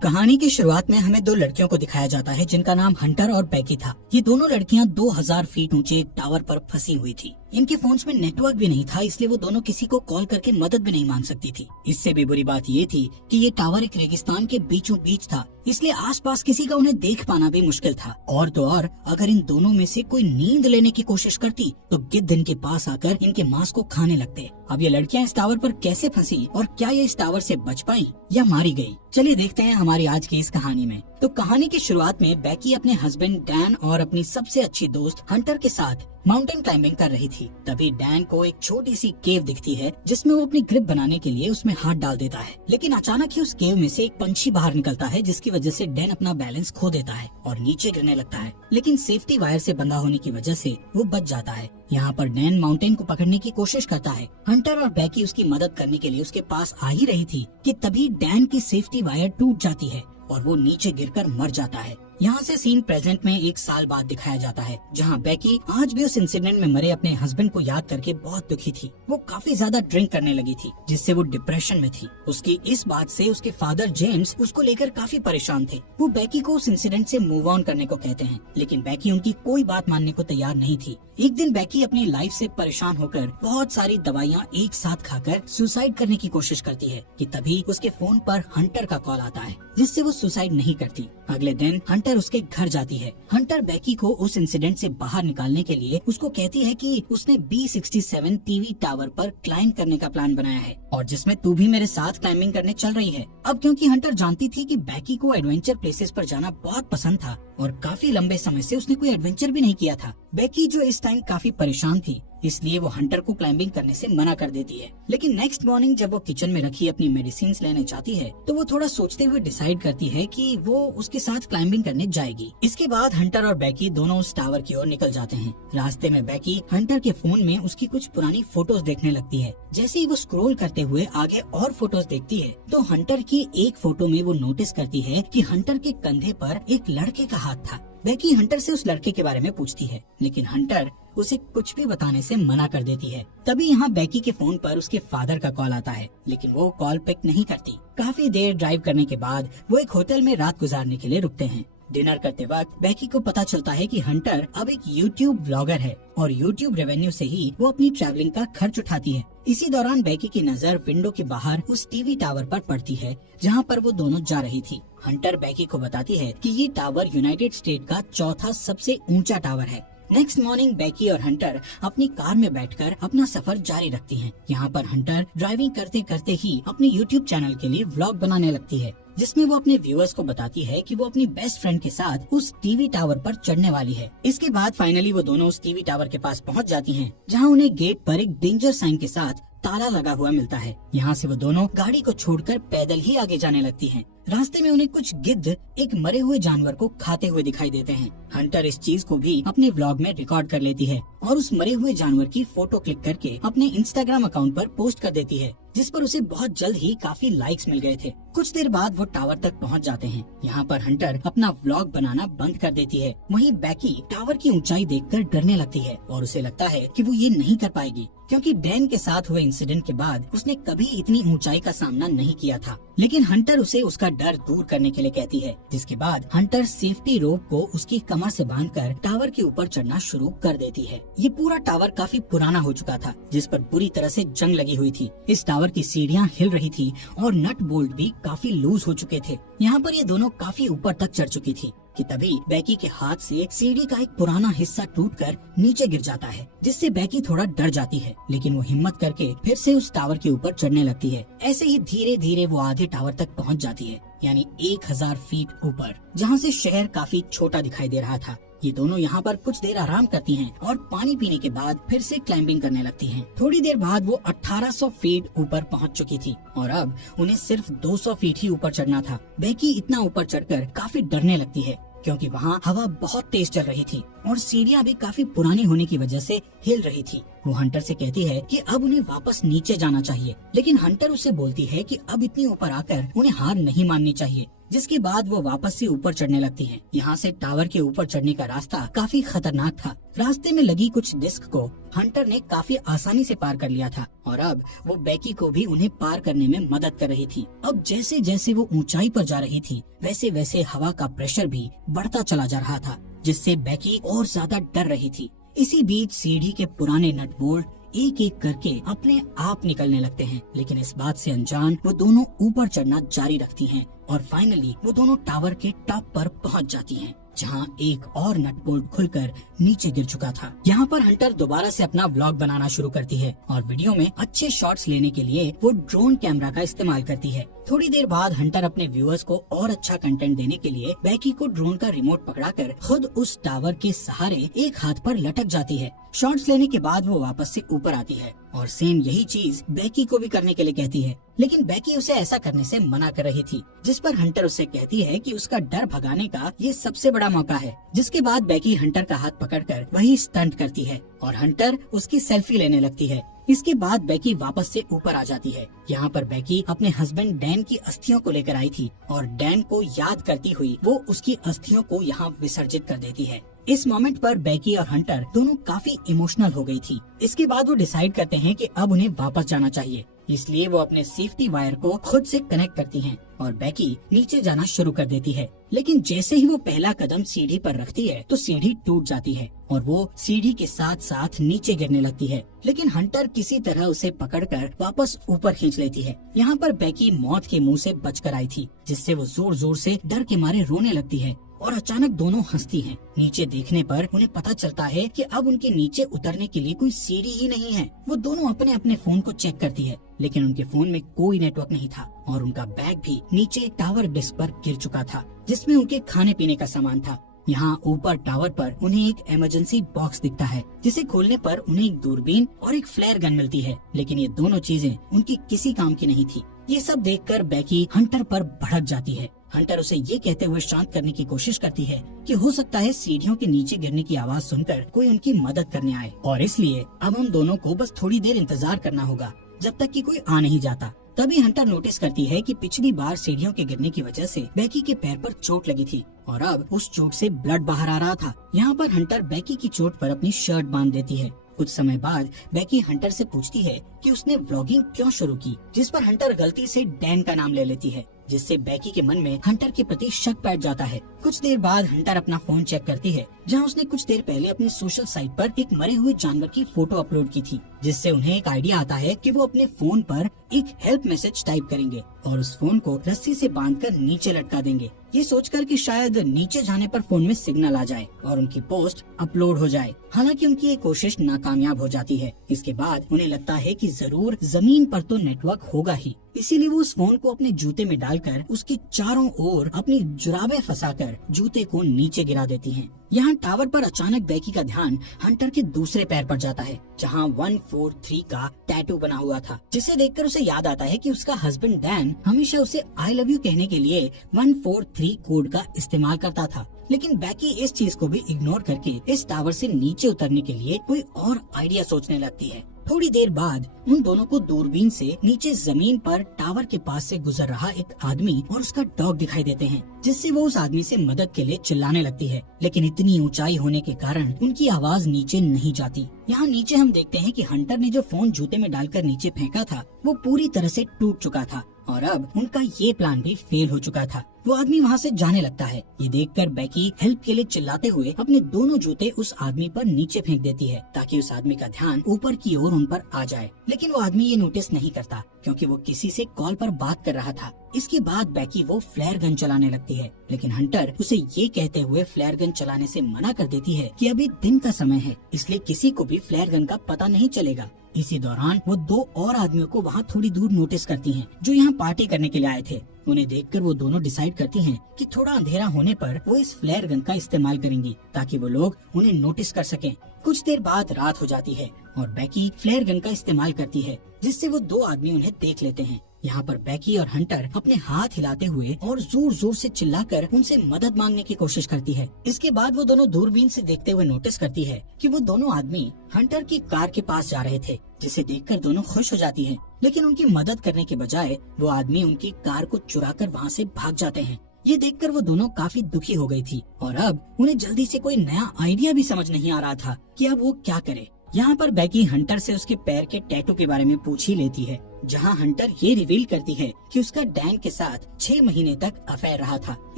कहानी की शुरुआत में हमें दो लड़कियों को दिखाया जाता है जिनका नाम हंटर और बैकी था। ये दोनों लड़कियां 2000 फीट ऊंचे एक टावर पर फंसी हुई थी। इनके फोन्स में नेटवर्क भी नहीं था, इसलिए वो दोनों किसी को कॉल करके मदद भी नहीं मांग सकती थी। इससे भी बुरी बात ये थी कि ये टावर एक रेगिस्तान के बीचों बीच था, इसलिए आसपास किसी का उन्हें देख पाना भी मुश्किल था। और तो और अगर इन दोनों में से कोई नींद लेने की कोशिश करती तो गिद्ध इनके पास आकर इनके मांस को खाने लगते। अब ये लड़कियां इस टावर पर कैसे फंसी और क्या ये इस टावर से बच पाई या मारी गई, चलिए देखते हैं हमारी आज की इस कहानी में। तो कहानी की शुरुआत में बैकी अपने हस्बैंड डैन और अपनी सबसे अच्छी दोस्त हंटर के साथ माउंटेन क्लाइंबिंग कर रही थी। तभी डैन को एक छोटी सी केव दिखती है जिसमें वो अपनी ग्रिप बनाने के लिए उसमें हाथ डाल देता है। लेकिन अचानक ही उस केव में से एक पंछी बाहर निकलता है, जिसकी वजह से डैन अपना बैलेंस खो देता है और नीचे गिरने लगता है। लेकिन सेफ्टी वायर से बंधा होने की वजह से वो बच जाता है। यहाँ पर डैन माउंटेन को पकड़ने की कोशिश करता है। हंटर और बैकी उसकी मदद करने के लिए उसके पास आ ही रही थी कि तभी डैन की सेफ्टी वायर टूट जाती है और वो नीचे गिरकर मर जाता है। यहाँ से सीन प्रेजेंट में 1 साल बाद दिखाया जाता है, जहाँ बैकी आज भी उस इंसिडेंट में मरे अपने हस्बैंड को याद करके बहुत दुखी थी। वो काफी ज्यादा ड्रिंक करने लगी थी, जिससे वो डिप्रेशन में थी। उसकी इस बात से उसके फादर जेम्स उसको लेकर काफी परेशान थे। वो बैकी को उस इंसिडेंट से मूव ऑन करने को कहते हैं, लेकिन बैकी उनकी कोई बात मानने को तैयार नहीं थी। एक दिन बैकी अपनी लाइफ से परेशान होकर बहुत सारी दवाइयाँ एक साथ खाकर सुसाइड करने की कोशिश करती है कि तभी उसके फोन पर हंटर का कॉल आता है, जिससे वो सुसाइड नहीं करती। अगले दिन हंटर उसके घर जाती है। हंटर बैकी को उस इंसिडेंट से बाहर निकालने के लिए उसको कहती है कि उसने B67 टीवी टावर पर क्लाइंब करने का प्लान बनाया है और जिसमें तू भी मेरे साथ क्लाइंबिंग करने चल रही है। अब क्योंकि हंटर जानती थी कि बैकी को एडवेंचर प्लेसेस पर जाना बहुत पसंद था और काफी लंबे समय से उसने कोई एडवेंचर भी नहीं किया था, बैकी जो इस टाइम काफी परेशान थी, इसलिए वो हंटर को क्लाइंबिंग करने से मना कर देती है। लेकिन नेक्स्ट मॉर्निंग जब वो किचन में रखी अपनी मेडिसिन लेने जाती है तो वो थोड़ा सोचते हुए डिसाइड करती है कि वो उसके साथ क्लाइंबिंग करने जाएगी। इसके बाद हंटर और बैकी दोनों उस टावर की ओर निकल जाते हैं। रास्ते में बैकी हंटर के फोन में उसकी कुछ पुरानी फोटोज देखने लगती है। जैसे ही वो स्क्रॉल करते हुए आगे और फोटोज देखती है तो हंटर की एक फोटो में वो नोटिस करती है कि हंटर के कंधे पर एक लड़के का हाथ था। बैकी हंटर से उस लड़के के बारे में पूछती है, लेकिन हंटर उसे कुछ भी बताने से मना कर देती है। तभी यहाँ बैकी के फोन पर उसके फादर का कॉल आता है, लेकिन वो कॉल पिक नहीं करती। काफी देर ड्राइव करने के बाद वो एक होटल में रात गुजारने के लिए रुकते हैं। डिनर करते वक्त बैकी को पता चलता है कि हंटर अब एक YouTube व्लॉगर है और YouTube रेवेन्यू से ही वो अपनी ट्रैवलिंग का खर्च उठाती है। इसी दौरान बैकी की नजर विंडो के बाहर उस टीवी टावर पर पड़ती है जहाँ पर वो दोनों जा रही थी। हंटर बैकी को बताती है कि ये टावर यूनाइटेड स्टेट का चौथा सबसे ऊंचा टावर है। नेक्स्ट मॉर्निंग बैकी और हंटर अपनी कार में बैठकर अपना सफर जारी रखती हैं। यहाँ पर हंटर ड्राइविंग करते करते ही अपने YouTube चैनल के लिए व्लॉग बनाने लगती है, जिसमें वो अपने व्यूअर्स को बताती है कि वो अपनी बेस्ट फ्रेंड के साथ उस टीवी टावर पर चढ़ने वाली है। इसके बाद फाइनली वो दोनों उस टीवी टावर के पास पहुंच जाती हैं, जहां उन्हें गेट पर एक डेंजर साइन के साथ ताला लगा हुआ मिलता है। यहाँ से वो दोनों गाड़ी को छोड़कर पैदल ही आगे जाने लगती हैं। रास्ते में उन्हें कुछ गिद्ध एक मरे हुए जानवर को खाते हुए दिखाई देते हैं। हंटर इस चीज को भी अपने व्लॉग में रिकॉर्ड कर लेती है और उस मरे हुए जानवर की फोटो क्लिक करके अपने इंस्टाग्राम अकाउंट पर पोस्ट कर देती है, जिस पर उसे बहुत जल्द ही काफी लाइक्स मिल गए थे। कुछ देर बाद वो टावर तक पहुंच जाते हैं। यहाँ पर हंटर अपना व्लॉग बनाना बंद कर देती है। वहीं बैकी टावर की ऊंचाई देखकर डरने लगती है और उसे लगता है कि वो ये नहीं कर पाएगी, क्योंकि डैन के साथ हुए इंसिडेंट के बाद उसने कभी इतनी ऊंचाई का सामना नहीं किया था। लेकिन हंटर उसे उसका डर दूर करने के लिए कहती है, जिसके बाद हंटर सेफ्टी रोप को उसकी कमर से बांधकर टावर के ऊपर चढ़ना शुरू कर देती है। ये पूरा टावर काफी पुराना हो चुका था, जिस पर बुरी तरह से जंग लगी हुई थी। इस टावर की सीढ़ियाँ हिल रही थी और नट बोल्ट भी काफी लूज हो चुके थे। यहाँ पर ये दोनों काफी ऊपर तक चढ़ चुकी थी कि तभी बैकी के हाथ से सीढ़ी का एक पुराना हिस्सा टूटकर नीचे गिर जाता है, जिससे बैकी थोड़ा डर जाती है। लेकिन वो हिम्मत करके फिर से उस टावर के ऊपर चढ़ने लगती है। ऐसे ही धीरे धीरे वो आधे टावर तक पहुंच जाती है, यानी 1000 फीट ऊपर, जहाँ से शहर काफी छोटा दिखाई दे रहा था। ये दोनों यहाँ पर कुछ देर आराम करती हैं और पानी पीने के बाद फिर से क्लाइंबिंग करने लगती हैं। थोड़ी देर बाद वो 1800 फीट ऊपर पहुँच चुकी थी और अब उन्हें सिर्फ 200 फीट ही ऊपर चढ़ना था। बैकी इतना ऊपर चढ़कर काफी डरने लगती है, क्योंकि वहाँ हवा बहुत तेज चल रही थी और सीढ़ियाँ भी काफी पुरानी होने की वजह से हिल रही थी। वो हंटर से कहती है कि अब उन्हें वापस नीचे जाना चाहिए, लेकिन हंटर उसे बोलती है कि अब इतनी ऊपर आकर उन्हें हार नहीं माननी चाहिए। जिसके बाद वो वापस से ऊपर चढ़ने लगती हैं। यहाँ से टावर के ऊपर चढ़ने का रास्ता काफी खतरनाक था। रास्ते में लगी कुछ डिस्क को हंटर ने काफी आसानी से पार कर लिया था और अब वो बेकी को भी उन्हें पार करने में मदद कर रही थी। अब जैसे जैसे वो ऊंचाई पर जा रही थी वैसे वैसे हवा का प्रेशर भी बढ़ता चला जा रहा था, जिससे बेकी और ज्यादा डर रही थी। इसी बीच सीढ़ी के पुराने नट बोल्ट एक एक करके अपने आप निकलने लगते हैं, लेकिन इस बात से अनजान वो दोनों ऊपर चढ़ना जारी रखती हैं और फाइनली वो दोनों टावर के टॉप पर पहुंच जाती हैं, जहां एक और नट बोल्ट खुलकर नीचे गिर चुका था। यहाँ पर हंटर दोबारा से अपना व्लॉग बनाना शुरू करती है और वीडियो में अच्छे शॉट्स लेने के लिए वो ड्रोन कैमरा का इस्तेमाल करती है। थोड़ी देर बाद हंटर अपने व्यूअर्स को और अच्छा कंटेंट देने के लिए बेकी को ड्रोन का रिमोट पकड़ाकर खुद उस टावर के सहारे एक हाथ पर लटक जाती है। शॉट्स लेने के बाद वो वापस से ऊपर आती है और सेम यही चीज बेकी को भी करने के लिए कहती है, लेकिन बेकी उसे ऐसा करने से मना कर रही थी, जिस पर हंटर उससे कहती है कि उसका डर भगाने का ये सबसे बड़ा मौका है। जिसके बाद बेकी हंटर का हाथ पकड़कर वही स्टंट करती है और हंटर उसकी सेल्फी लेने लगती है। इसके बाद बेकी वापस से ऊपर आ जाती है। यहाँ पर बेकी अपने हस्बैंड डैन की अस्थियों को लेकर आई थी और डैन को याद करती हुई वो उसकी अस्थियों को यहाँ विसर्जित कर देती है। इस मोमेंट पर बेकी और हंटर दोनों काफी इमोशनल हो गई थी। इसके बाद वो डिसाइड करते हैं कि अब उन्हें वापस जाना चाहिए, इसलिए वो अपने सेफ्टी वायर को खुद से कनेक्ट करती हैं और बेकी नीचे जाना शुरू कर देती है। लेकिन जैसे ही वो पहला कदम सीढ़ी पर रखती है तो सीढ़ी टूट जाती है और वो सीढ़ी के साथ साथ नीचे गिरने लगती है, लेकिन हंटर किसी तरह उसे पकड़कर वापस ऊपर खींच लेती है। यहाँ पर बेकी मौत के मुंह से बचकर आई थी, जिससे वो जोर जोर से डर के मारे रोने लगती है और अचानक दोनों हंसती हैं। नीचे देखने पर उन्हें पता चलता है कि अब उनके नीचे उतरने के लिए कोई सीढ़ी ही नहीं है। वो दोनों अपने अपने फोन को चेक करती है, लेकिन उनके फोन में कोई नेटवर्क नहीं था और उनका बैग भी नीचे टावर डिस्क पर गिर चुका था, जिसमें उनके खाने पीने का सामान था। यहाँ ऊपर टावर पर उन्हें एक इमरजेंसी बॉक्स दिखता है, जिसे खोलने पर उन्हें एक दूरबीन और एक फ्लेयर गन मिलती है, लेकिन ये दोनों चीजें उनकी किसी काम की नहीं थी। ये सब देखकर बेकी हंटर पर भड़क जाती है। हंटर उसे ये कहते हुए शांत करने की कोशिश करती है कि हो सकता है सीढ़ियों के नीचे गिरने की आवाज सुनकर कोई उनकी मदद करने आए और इसलिए अब हम दोनों को बस थोड़ी देर इंतजार करना होगा जब तक कि कोई आ नहीं जाता। तभी हंटर नोटिस करती है कि पिछली बार सीढ़ियों के गिरने की वजह से बेकी के पैर पर चोट लगी थी और अब उस चोट से ब्लड बाहर आ रहा था। यहाँ पर हंटर बेकी की चोट पर अपनी शर्ट बांध देती है। कुछ समय बाद बेकी हंटर से पूछती है कि उसने व्लॉगिंग क्यों शुरू की, जिस पर हंटर गलती से डैन का नाम ले लेती है, जिससे बेकी के मन में हंटर के प्रति शक बैठ जाता है। कुछ देर बाद हंटर अपना फोन चेक करती है, जहां उसने कुछ देर पहले अपनी सोशल साइट पर एक मरे हुए जानवर की फोटो अपलोड की थी, जिससे उन्हें एक आइडिया आता है कि वो अपने फोन पर एक हेल्प मैसेज टाइप करेंगे और उस फोन को रस्सी से बांधकर नीचे लटका देंगे, ये सोचकर कि शायद नीचे जाने पर फोन में सिग्नल आ जाए और उनकी पोस्ट अपलोड हो जाए। हालांकि उनकी ये कोशिश नाकामयाब हो जाती है। इसके बाद उन्हें लगता है कि जरूर जमीन पर तो नेटवर्क होगा ही, इसीलिए वो उस फोन को अपने जूते में डालकर उसके चारों ओर अपनी जुराबें फंसाकर जूते को नीचे गिरा देती हैं। यहाँ टावर पर अचानक बेकी का ध्यान हंटर के दूसरे पैर पर जाता है, जहाँ 143 का टैटू बना हुआ था, जिसे देखकर उसे याद आता है कि उसका हस्बैंड डैन हमेशा उसे आई लव यू कहने के लिए 143 कोड का इस्तेमाल करता था। लेकिन बेकी इस चीज को भी इग्नोर करके इस टावर से नीचे उतरने के लिए कोई और आइडिया सोचने लगती है। थोड़ी देर बाद उन दोनों को दूरबीन से नीचे जमीन पर टावर के पास से गुजर रहा एक आदमी और उसका डॉग दिखाई देते हैं, जिससे वो उस आदमी से मदद के लिए चिल्लाने लगती है, लेकिन इतनी ऊंचाई होने के कारण उनकी आवाज नीचे नहीं जाती। यहाँ नीचे हम देखते हैं कि हंटर ने जो फोन जूते में डालकर नीचे फेंका था वो पूरी तरह से टूट चुका था और अब उनका ये प्लान भी फेल हो चुका था। वो आदमी वहाँ से जाने लगता है। ये देखकर बेकी हेल्प के लिए चिल्लाते हुए अपने दोनों जूते उस आदमी पर नीचे फेंक देती है, ताकि उस आदमी का ध्यान ऊपर की ओर उन पर आ जाए। लेकिन वो आदमी ये नोटिस नहीं करता, क्योंकि वो किसी से कॉल पर बात कर रहा था। इसके बाद बेकी वो फ्लेयर गन चलाने लगती है, लेकिन हंटर उसे ये कहते हुए फ्लेयर गन चलाने से मना कर देती है कि अभी दिन का समय है, इसलिए किसी को भी फ्लेयर गन का पता नहीं चलेगा। इसी दौरान वो दो और आदमियों को वहाँ थोड़ी दूर नोटिस करती हैं, जो यहाँ पार्टी करने के लिए आए थे। उन्हें देखकर वो दोनों डिसाइड करती हैं कि थोड़ा अंधेरा होने पर वो इस फ्लेयर गन का इस्तेमाल करेंगी, ताकि वो लोग उन्हें नोटिस कर सकें। कुछ देर बाद रात हो जाती है और बेकी फ्लेयर गन का इस्तेमाल करती है, जिससे वो दो आदमी उन्हें देख लेते हैं। यहाँ पर बैकी और हंटर अपने हाथ हिलाते हुए और जोर जोर से चिल्लाकर उनसे मदद मांगने की कोशिश करती है। इसके बाद वो दोनों दूरबीन से देखते हुए नोटिस करती है कि वो दोनों आदमी हंटर की कार के पास जा रहे थे, जिसे देखकर दोनों खुश हो जाती हैं। लेकिन उनकी मदद करने के बजाय वो आदमी उनकी कार को चुराकर वहाँ से भाग जाते हैं। ये देखकर वो दोनों काफी दुखी हो गई थी और अब उन्हें जल्दी से कोई नया आइडिया भी समझ नहीं आ रहा था कि अब वो क्या करे। यहाँ पर बैकी हंटर से उसके पैर के टैटू के बारे में पूछ ही लेती है, जहाँ हंटर ये रिवील करती है कि उसका डैन के साथ 6 महीने तक अफेयर रहा था।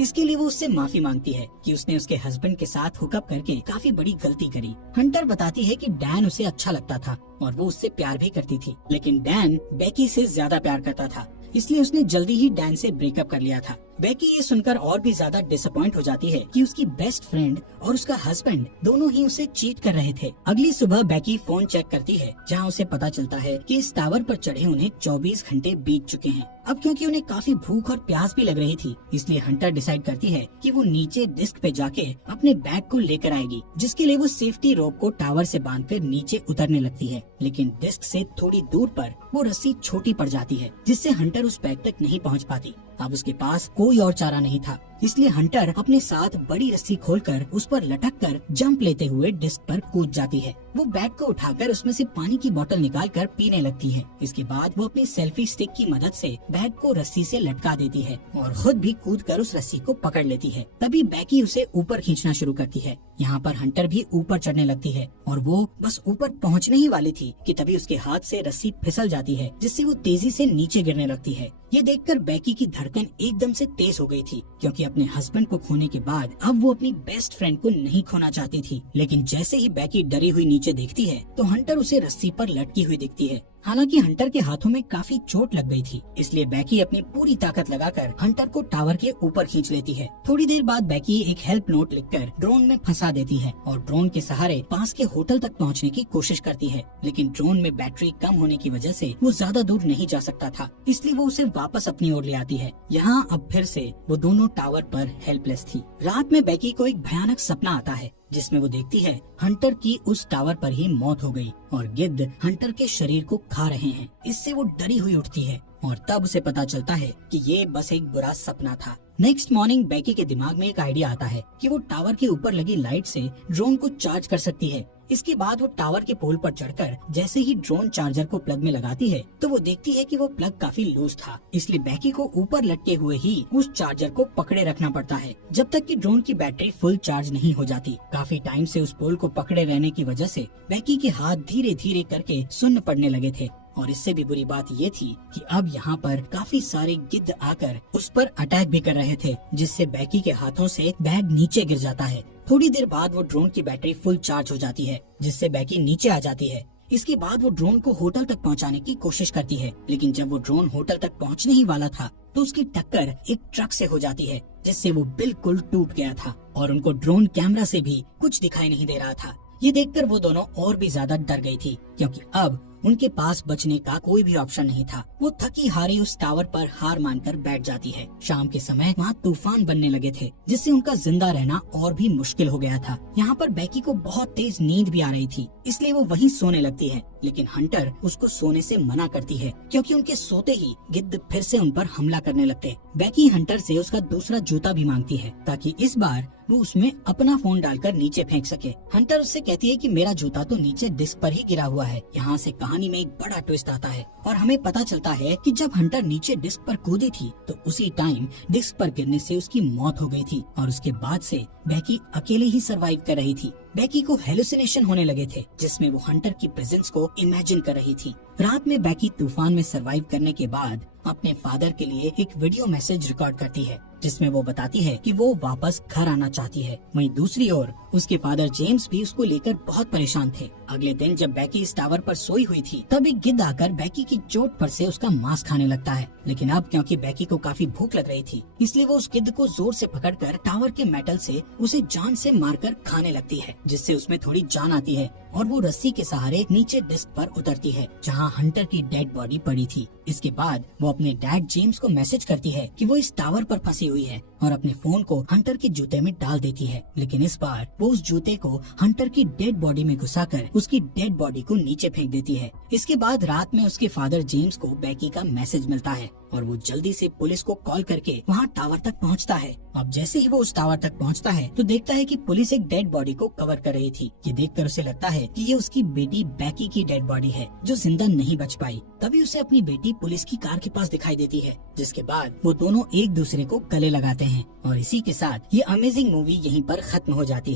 इसके लिए वो उससे माफी मांगती है कि उसने उसके हस्बैंड के साथ हुकअप करके काफी बड़ी गलती करी। हंटर बताती है कि डैन उसे अच्छा लगता था और वो उससे प्यार भी करती थी, लेकिन डैन बैकी से ज्यादा प्यार करता था, इसलिए उसने जल्दी ही डैन से ब्रेकअप कर लिया था। बैकी ये सुनकर और भी ज्यादा डिसअपॉइंट हो जाती है कि उसकी बेस्ट फ्रेंड और उसका हस्बैंड दोनों ही उसे चीट कर रहे थे। अगली सुबह बैकी फोन चेक करती है, जहां उसे पता चलता है कि इस टावर पर चढ़े उन्हें 24 घंटे बीत चुके हैं। अब क्योंकि उन्हें काफी भूख और प्यास भी लग रही थी, इसलिए हंटर डिसाइड करती है कि वो नीचे डिस्क पे जाके अपने बैग को लेकर आएगी, जिसके लिए वो सेफ्टी रोप को टावर से बांधकर नीचे उतरने लगती है। लेकिन डिस्क से थोड़ी दूर पर वो रस्सी छोटी पड़ जाती है, जिससे हंटर उस बैग तक नहीं पहुंच पाती। अब उसके पास कोई और चारा नहीं था, इसलिए हंटर अपने साथ बड़ी रस्सी खोलकर उस पर लटककर जंप लेते हुए डिस्क पर कूद जाती है। वो बैग को उठाकर उसमें से पानी की बोतल निकालकर पीने लगती है। इसके बाद वो अपनी सेल्फी स्टिक की मदद से बैग को रस्सी से लटका देती है और खुद भी कूदकर उस रस्सी को पकड़ लेती है। तभी बैकी उसे ऊपर खींचना शुरू करती है। यहाँ पर हंटर भी ऊपर चढ़ने लगती है और वो बस ऊपर पहुँचने ही वाली थी कि तभी उसके हाथ से रस्सी फिसल जाती है, जिससे वो तेजी से नीचे गिरने लगती है। ये देखकर बैकी की धड़कन एकदम से तेज हो गई थी, क्योंकि अपने हस्बैंड को खोने के बाद अब वो अपनी बेस्ट फ्रेंड को नहीं खोना चाहती थी। लेकिन जैसे ही बैकी डरी हुई नीचे देखती है तो हंटर उसे रस्सी पर लटकी हुई दिखती है। हालांकि हंटर के हाथों में काफी चोट लग गई थी, इसलिए बैकी अपनी पूरी ताकत लगाकर हंटर को टावर के ऊपर खींच लेती है। थोड़ी देर बाद बैकी एक हेल्प नोट लिखकर ड्रोन में फंसा देती है और ड्रोन के सहारे पास के होटल तक पहुंचने की कोशिश करती है। लेकिन ड्रोन में बैटरी कम होने की वजह से वो ज्यादा दूर नहीं जा सकता था, इसलिए वो उसे वापस अपनी ओर ले आती है। यहाँ अब फिर से वो दोनों टावर पर हेल्पलेस थी। रात में बैकी को एक भयानक सपना आता है, जिसमें वो देखती है हंटर की उस टावर पर ही मौत हो गई और गिद्ध हंटर के शरीर को खा रहे हैं। इससे वो डरी हुई उठती है और तब उसे पता चलता है कि ये बस एक बुरा सपना था। नेक्स्ट मॉर्निंग बैकी के दिमाग में एक आइडिया आता है कि वो टावर के ऊपर लगी लाइट से ड्रोन को चार्ज कर सकती है। इसके बाद वो टावर के पोल पर चढ़कर जैसे ही ड्रोन चार्जर को प्लग में लगाती है तो वो देखती है कि वो प्लग काफी लूज था, इसलिए बैकी को ऊपर लटके हुए ही उस चार्जर को पकड़े रखना पड़ता है जब तक कि ड्रोन की बैटरी फुल चार्ज नहीं हो जाती। काफी टाइम से उस पोल को पकड़े रहने की वजह से बैकी के हाथ धीरे धीरे करके सुन्न पड़ने लगे थे और इससे भी बुरी बात ये थी कि अब यहाँ पर काफी सारे गिद्ध आकर उस पर अटैक भी कर रहे थे, जिससे बैकी के हाथों से बैग नीचे गिर जाता है। थोड़ी देर बाद वो ड्रोन की बैटरी फुल चार्ज हो जाती है, जिससे बैकी नीचे आ जाती है। इसके बाद वो ड्रोन को होटल तक पहुँचाने की कोशिश करती है, लेकिन जब वो ड्रोन होटल तक पहुँचने ही वाला था तो उसकी टक्कर एक ट्रक से हो जाती है, जिससे वो बिल्कुल टूट गया था और उनको ड्रोन कैमरा से भी कुछ दिखाई नहीं दे रहा था। ये देखकर वो दोनों और भी ज्यादा डर गई थी, क्योंकि अब उनके पास बचने का कोई भी ऑप्शन नहीं था। वो थकी हारी उस टावर पर हार मानकर बैठ जाती है। शाम के समय वहाँ तूफान बनने लगे थे, जिससे उनका जिंदा रहना और भी मुश्किल हो गया था। यहाँ पर बैकी को बहुत तेज नींद भी आ रही थी, इसलिए वो वहीं सोने लगती है, लेकिन हंटर उसको सोने से मना करती है, क्योंकि उनके सोते ही गिद्ध फिर से उन पर हमला करने लगते। बैकी हंटर से उसका दूसरा जूता भी मांगती है, ताकि इस बार वो उसमें अपना फोन डालकर नीचे फेंक सके। हंटर उससे कहती है कि मेरा जूता तो नीचे डिस्क पर ही गिरा हुआ है। यहाँ से कहानी में एक बड़ा ट्विस्ट आता है और हमें पता चलता है कि जब हंटर नीचे डिस्क पर कूदी थी तो उसी टाइम डिस्क पर गिरने से उसकी मौत हो गई थी और उसके बाद से बैकी अकेले ही सरवाइव कर रही थी। बैकी को हेलुसिनेशन होने लगे थे, जिसमें वो हंटर की प्रेजेंस को इमेजिन कर रही थी। रात में बैकी तूफान में सरवाइव करने के बाद अपने फादर के लिए एक वीडियो मैसेज रिकॉर्ड करती है, जिसमें वो बताती है कि वो वापस घर आना चाहती है। वहीं दूसरी ओर उसके फादर जेम्स भी उसको लेकर बहुत परेशान थे। अगले दिन जब बैकी इस टावर पर सोई हुई थी, तब एक गिद्ध आकर बैकी की चोट पर से उसका मांस खाने लगता है। लेकिन अब क्योंकि बैकी को काफी भूख लग रही थी, इसलिए वो उस गिद्ध को जोर से पकड़कर टावर के मेटल से उसे जान से मारकर खाने लगती है, जिससे उसमें थोड़ी जान आती है और वो रस्सी के सहारे नीचे डिस्क पर उतरती है जहाँ हंटर की डेड बॉडी पड़ी थी। इसके बाद वो अपने डैड जेम्स को मैसेज करती है कि वो इस टावर पर फंसी हुई है और अपने फोन को हंटर के जूते में डाल देती है। लेकिन इस बार वो उस जूते को हंटर की डेड बॉडी में घुसाकर उसकी डेड बॉडी को नीचे फेंक देती है। इसके बाद रात में उसके फादर जेम्स को बैकी का मैसेज मिलता है और वो जल्दी से पुलिस को कॉल करके वहाँ टावर तक पहुँचता है। अब जैसे ही वो उस टावर तक पहुँचता है तो देखता है कि पुलिस एक डेड बॉडी को कवर कर रही थी। ये देखकर उसे लगता है कि ये उसकी बेटी बैकी की डेड बॉडी है जो जिंदा नहीं बच पाई। तभी उसे अपनी बेटी पुलिस की कार के पास दिखाई देती है, जिसके बाद वो दोनों एक दूसरे को गले लगाते हैं और इसी के साथ ये अमेजिंग मूवी यहीं पर खत्म हो जाती है।